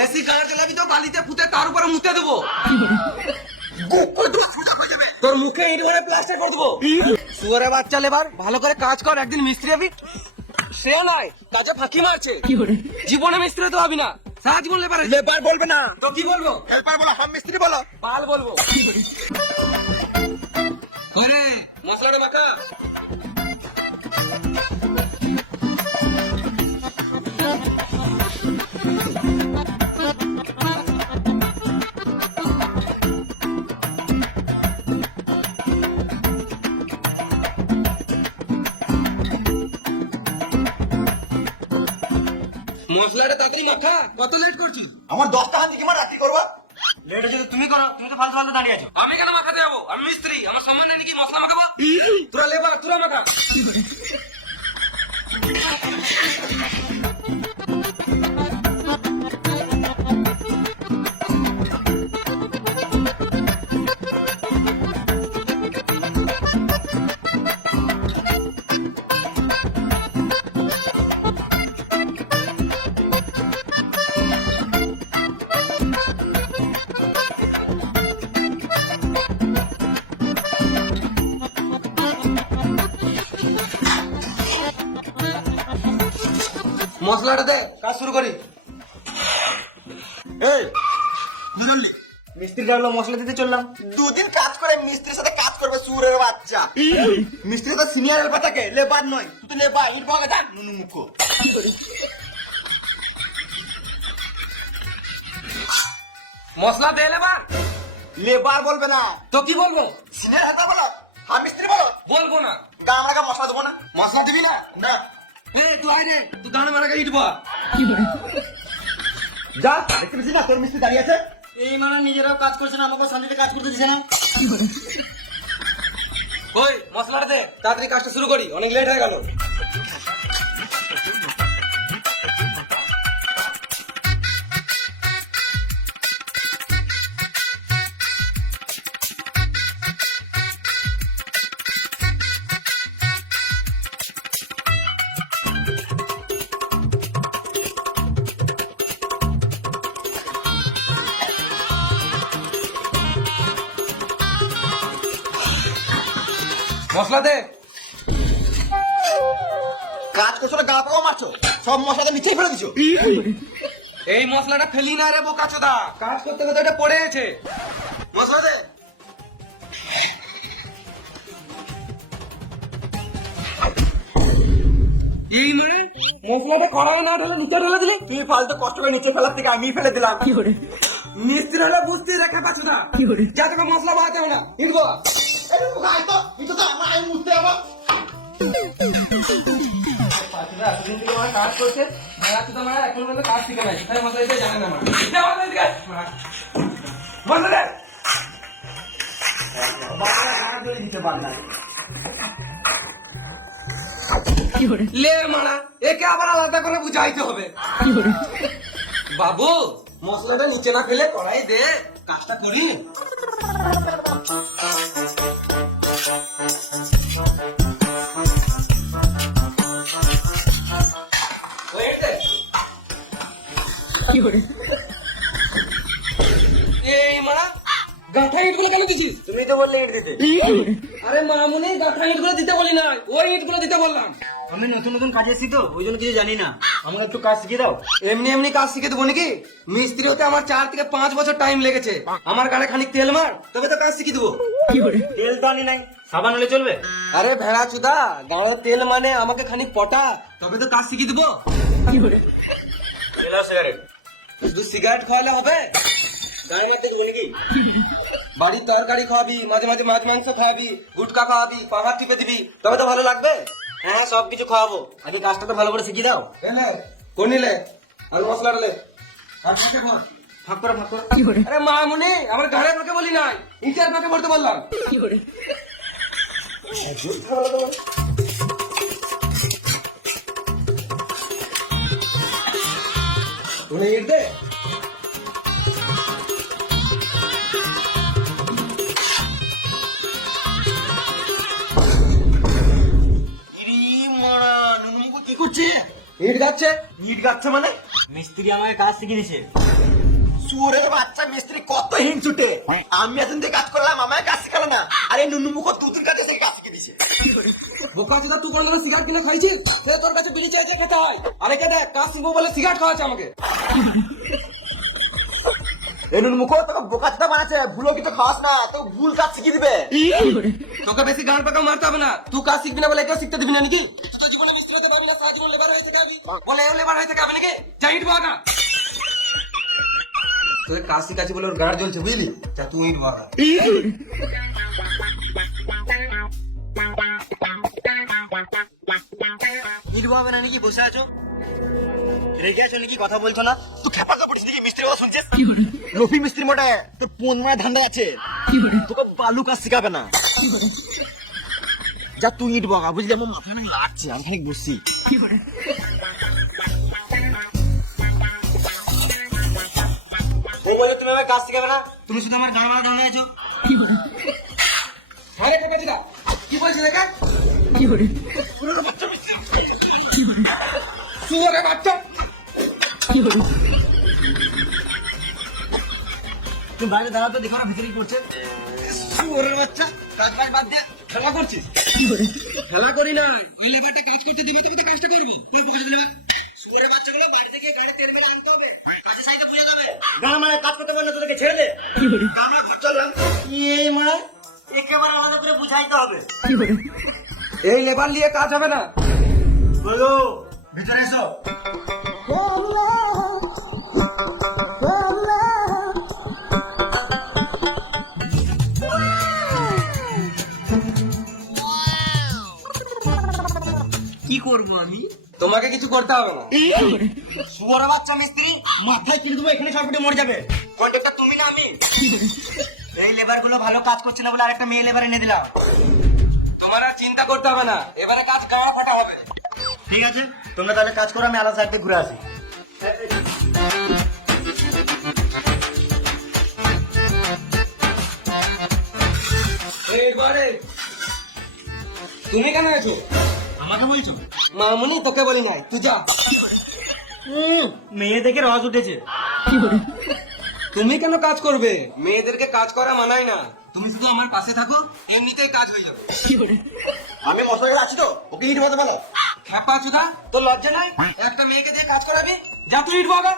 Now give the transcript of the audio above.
বেশি গায়ে চালাবি তো বালিতে ফুটে তার উপরে মুতে দেবো। তোর মুখে ইট ভরে প্লাস্টার করে দেবো। শুয়ারে বাচ্চা লেবার, ভালো করে কাজ কর, একদিন মিস্ত্রি হবি। সে নয় কাজে ফাঁকি মারছে, জীবনে মিস্ত্রি তো হবি না, সারা জীবন লেবার। লেবার বলবে না তো কি বলবো? হেল্পার বলো, হোম মিস্ত্রি বলো, পাল বলবো। মশলাটা মাখা। মশলাটা তাড়াতাড়ি মাখা, কত লেট করছো? আমার 10টা হান্দি কি রাত্রি করবা? লেট হচ্ছে তো তুমি করো, তুমি তো ফালতু ফালতু দাঁড়িয়ে আছো। আমি কেন মাখাতে যাবো? আমি মিস্ত্রি, আমার সম্মান নেই নাকি মশলা মাখাবো? তোরা লেবার, তোরা মাখা। মশলাটা দে, কাজ শুরু করি। এই মিস্ত্রি ডাকলো, মশলা দিতে চললাম। 2 দিন কাজ করে মিস্ত্রির সাথে কাজ করবে সুরের বাচ্চা। মিস্ত্রি তো সিনিয়র হেল্পার থাকে, লেবার নয়। তুই তো লেবার, ইট ভাগে থাক নুনু মুখ। মশলা দে লেবার। লেবার বলবে না তো কি বলবো? সিনিয়র হেল্পার বলো, আর মিস্ত্রি বলো। বলবো না। গা আমাকে মশলা দেবো না। মশলা দিবি না? না তুই আয় রে, তুই দাঁড়ে মারা ইট বা। যা, দেখতে পেয়েছিস না তোর মিস্ত্রি দাঁড়িয়ে আছে? এই মানে নিজেরাও কাজ করছে না, আমাকে শান্তিতে কাজ করতে দিছে না। ওই মশলাটা দে, তাড়াতাড়ি কাজটা শুরু করি, অনেক লেট হয়ে গেল। মশলা দে। কাজ করছো না, গা পাকাও মারছো, সব মশলাটা নিচেই ফেলে দিছো। এই মশলাটা ফেলি না রে বোকাচোদা, কাজ করতে করতে এটা পড়ে গেছে। মশলা দে। এই মানে মশলাটা কড়াই না ঢেলে নিচে ঢেলে দিলি? তুই ফালতু কষ্ট করে নিচে ফেলার থেকে আমি ফেলে দিলাম। মিস্ত্রি হলে বুঝতে দেখা পাচ্ছ না, যা তোকে মশলা বাড়াতে হবে না, ইটবো। আমি মুছতে যাবো। এতদিন থেকে আমার কাজ করছে, এখন পর্যন্ত কাজ শিখে নাই, তাই মশলা দিতে জানে না। মশলা দে। লে মানা, একে আবার আলাদা করে বুঝাইতে হবে। বাবু মশলাটা নিচে না ফেলে কড়াই দে, কাজটা করি। এই মানা, গাঁথা ইটগুলো কেন দিছিস? তুমি তো বললে ইট দিতে। আরে মামুনি, গাঁথা ইটগুলো দিতে বলি না, ওই ইটগুলো দিতে বললাম। আমি নতুন নতুন কাজে এসেছি তো, ওই জন্য কিছু জানি না। আমার একটু কাজ শিখিয়ে দাও। এমনি এমনি কাজ শিখে দেবো নাকি? মিস্ত্রি হতে আমার 4 থেকে 5 বছর টাইম লেগেছে। আমার গাড়ে খানিক তেল মার, তবে তো কাজ শিখিয়ে দেবো। তেল তো আনি নাই, সাবান হলে চলবে? আরে ভেড়া চুদা, গাড়ে তেল মানে আমাকে খানিক পটা, তবে তো কাজ শিখিয়ে দেবো। সিগারেট শুধু সিগারেট খাওয়ালে হবে? গাড়ি মারতে গেলে নাকি? বাড়ির তরকারি খাওয়াবি, মাঝে মাঝে মাছ মাংস খাওয়াবি, গুটকা খাওয়াবি, পাহাড় টিপে দিবি, তবে তো ভালো লাগবে। হ্যাঁ, সবকিছু খাওয়াবো। আগে কাজটা তো ভালো করে শিখিয়ে দাও। কোন নিলে? আর মশলা ডালে ভাগ করে ভাগ করে। আরে মামুনি, আমার ঘরে ফাঁকে বলি নাই, ইটার ফাঁকে ভরতে বললাম। তুমি ইট দে। কি করছে? ইট গাচ্ছে। ইট গাচ্ছে মানে? মিস্ত্রি আমাকে কাজ শিখিয়ে দিছে। সুরের বাচ্চা মিস্ত্রি কত হিংসুটে। আমি এতদিন থেকে কাজ করলাম, আমায় কাজ শেখালো না। আরে নুনু মুখ তুতুর কাছে থেকে কাজ শিখে দিছে। বোকা চোদা, তুই কোনদিন সিগারেট কিনে খাইছিস? সে তোর কাছে বিড়ি চেয়ে চেয়ে খেতে হয়। আরে কে দেখ, কাজ শিখবো বলে সিগারেট খাওয়াচ্ছে আমাকে। এই নুনু মুখ তোকে বোকা চোদা বানাচ্ছে, ভুলো কি তো খাওয়াস না, তো ভুল কাজ শিখিয়ে দিবে। তোকে বেশি গান পাকা মারতে হবে না। তুই কাজ শিখবি না বলে কেউ শিখতে দিবি না নাকি? তুই তো জীবনে মিস্ত্রি হতে পারবি না, সারা জীবন লেবার হয়ে থেকে যাবি। বলে এও লেবার হয়ে থেকে যাবে নাকি? যাই ইট বাগা। তোকে কাজ শিখাচ্ছি বলে ওর গাড় জ্বলছে, বুঝলি? যা তুই ইট বাগা। ইট হবে না নাকি? বসে আছো, রেগে আছো নাকি? কথা বলছো না? তুই খেপা কাপড়িস নাকি? মিস্ত্রি কথা শুনছিস? রফি মিস্ত্রি মোটে তোর পোন মারা ধান্দা আছে, তোকে বালু কাজ শিখাবে না। যা তুই ইট বগা, বুঝলি? আমার মাথা না লাগছে, আমি খানিক বসছি। ও বলে তুমি আমাকে কাজ শিখাবে না? তুমি শুধু আমার গান মারা ঢঙ্গে আছো। আরে বোকা চোদা, কি বলছিস দেখা? সুরে বাচ্চা। তুমি বাইরে দাঁড়াও তো, দেখো না ভিতরে কি করছে। সুরের বাচ্চা, কাজ বাজ বাদ দে। খেলা করছিস? খেলা করি না। ওই লেবারটা কাজ করতে দিবি, তুই তো কাজটা করবি। তুই বোকা চোদা লেবার। সুরের বাচ্চাগুলো বাড়ি থেকে গাড়ি তেল মেরে আনতে হবে। পয়সাটা ভুলে যাবে। গান মারা কাজ করতে বললে তোদেরকে ছেড়ে দে। আমরা ঘর চললাম। এই মানে একেবারে আলাদা করে বুঝাইতে হবে। এই লেবার নিয়ে কাজ হবে না। বলো, ভিতরে এসো। কি করবো আমি? তোমাকে কিছু করতে হবে না। সুয়ার বাচ্চা মিস্ত্রি মাথায় কিনে দেবো, এখানে সবকিছু মরে যাবে। কন্ট্রাক্টর তুমি না আমি। এই লেবার গুলো ভালো কাজ করছে না বলে আরেকটা মেয়ে লেবার এনে দিলাম। তোমার আর চিন্তা করতে হবে না, এবারে কাজ গাওয়া ফাটা হবে। ঠিক আছে, তোমরা তাহলে কাজ করো, আমি আলাদা সাইড থেকে ঘুরে আসি। এইবারে তুমি কেন আছো? আমাকে বলছো? মামুনি তোকে বলি নাই, তুই যা। মেয়ে দেখে রস উঠেছে। তুমি কেন কাজ করবে? মেয়েদেরকে কাজ করা মানায় না। তুমি শুধু আমার পাশে থাকো, এমনিতেই কাজ হয়ে যাবে। আমি মশলা আছি তো, ওকে ইট বাঁধা বলো। খ্যাপা চুদা, তোর লজ্জা নাই? একটা মেয়েকে দিয়ে কাজ করাবি? যা তুই ইট বাগা।